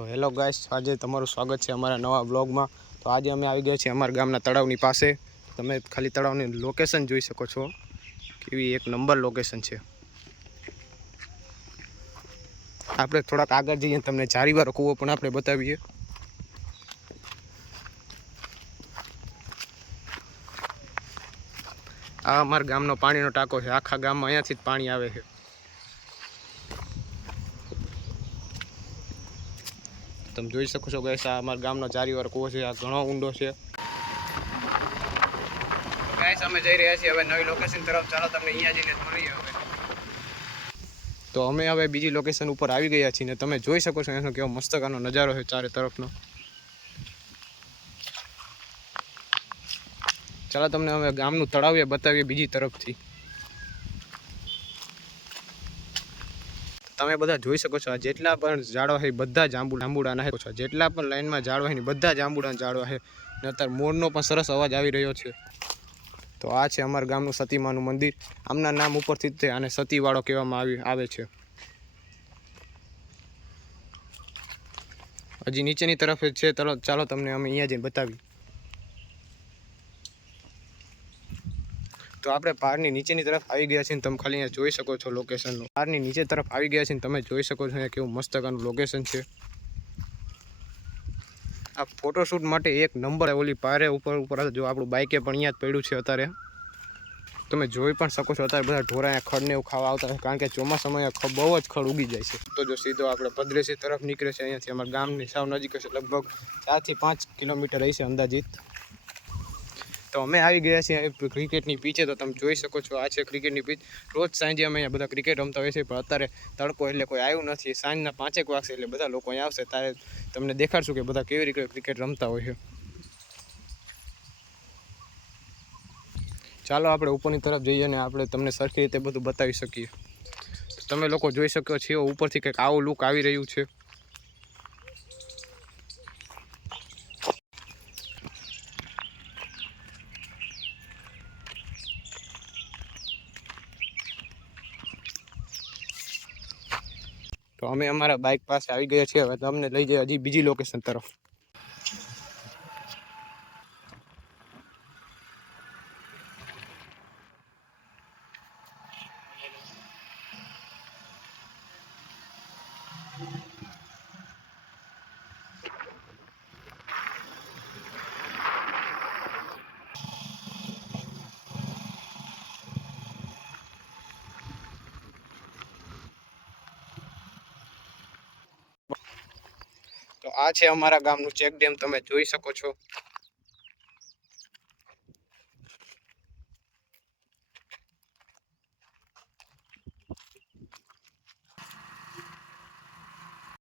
તો hello guys, આજે તમારું સ્વાગત છે અમારા નવા બ્લોગમાં. તો આજે અમે આવી ગયા છીએ અમારા ગામના તળાવની પાસે. તમે ખાલી તળાવની લોકેશન જોઈ શકો છો. કેવી એક નંબર લોકેશન છે. આપણે થોડાક આગળ જઈએ તમને ચારીવાળો કૂવો પણ આપણે બતાવીએ. આ અમારા ગામનો પાણીનો ટાંકો છે. આખા ગામમાં અહીંયાથી જ પાણી આવે છે. તમે જોઈ શકો છો ગાઈસ આ અમારા ગામનો ચારીવાર કૂવો છે આ ઘણો ઊંડો છે. ગાઈસ અમે જઈ રહ્યા છીએ હવે નવી લોકેશન તરફ. ચાલો તમને અહીંયા જઈને મળીએ હવે. તો અમે હવે બીજી લોકેશન ઉપર આવી ગયા છીએ ને તમે જોઈ શકો છો એનો કેવો મસ્તકાનો નજારો છે ચારે તરફનો. ચાલો તમને હવે ગામનું તળાવ બતાવીએ બીજી તરફથી. તમે બધા જોઈ શકો છો જેટલા પણ ઝાડવા છે બધા જાંબુ જાંબુડાના છે. જેટલા પણ લાઈનમાં ઝાડવા છે બધા જાંબુડાના ઝાડવા છે. ને અત્યારે મોરનો પણ સરસ અવાજ આવી રહ્યો છે. તો આ છે અમારા ગામનું સતીમાનું મંદિર. આમના નામ ઉપરથી જ આને સતીવાળો કહેવામાં આવી આવે છે. હજી નીચેની તરફ છે. ચાલો તમને અમે અહીંયા જઈને બતાવી તો આપણે પહાડની નીચેની તરફ આવી ગયા છીએ તમે ખાલી અહીંયા જોઈ શકો છો લોકેશનનું પહાડની નીચે તરફ આવી ગયા છીએ તમે જોઈ શકો છો અહીંયા કેવું મસ્તકાનું લોકેશન છે. આ ફોટોશૂટ માટે એક નંબર ઓલી પારે ઉપર ઉપર જો આપણું બાઇકે પણ અહીંયા જ પડ્યું છે અત્યારે. તમે જોઈ પણ શકો છો અત્યારે બધા ઢોરા અહીંયા ખડને એવું ખાવા આવતા હોય, કારણ કે ચોમાસામાં અહીંયા બહુ જ ખડ ઉગી જાય છે. તો જો સીધો આપણે ભદ્રેસી તરફ નીકળે છે અહીંયાથી, અમારા ગામની સાવ નજીક છે, લગભગ ચારથી પાંચ કિલોમીટર હશે અંદાજિત. તો અમે આવી ગયા છીએ ક્રિકેટની પીચે તો તમે જોઈ શકો છો આ છે ક્રિકેટની પીચ રોજ સાંજે અમે અહીંયા બધા ક્રિકેટ રમતા હોય છે પણ અત્યારે તડકો એટલે કોઈ આવ્યું નથી. સાંજના પાંચેક વાગશે એટલે બધા લોકો અહીંયા આવશે, ત્યારે તમને દેખાડશું કે બધા કેવી રીતે ક્રિકેટ રમતા હોય છે. ચાલો આપણે ઉપરની તરફ જઈએ અને આપણે તમને સરખી રીતે બધું બતાવી શકીએ. તમે લોકો જોઈ શકો છો, ઉપરથી કંઈક આવું લુક આવી રહ્યું છે. તો અમે અમારા બાઇક પાસે આવી ગયા છીએ. હવે તમને લઈ જઈએ હજી બીજી લોકેશન તરફ. તો આ છે અમારા ગામનું ચેક ડેમ તમે જોઈ શકો છો.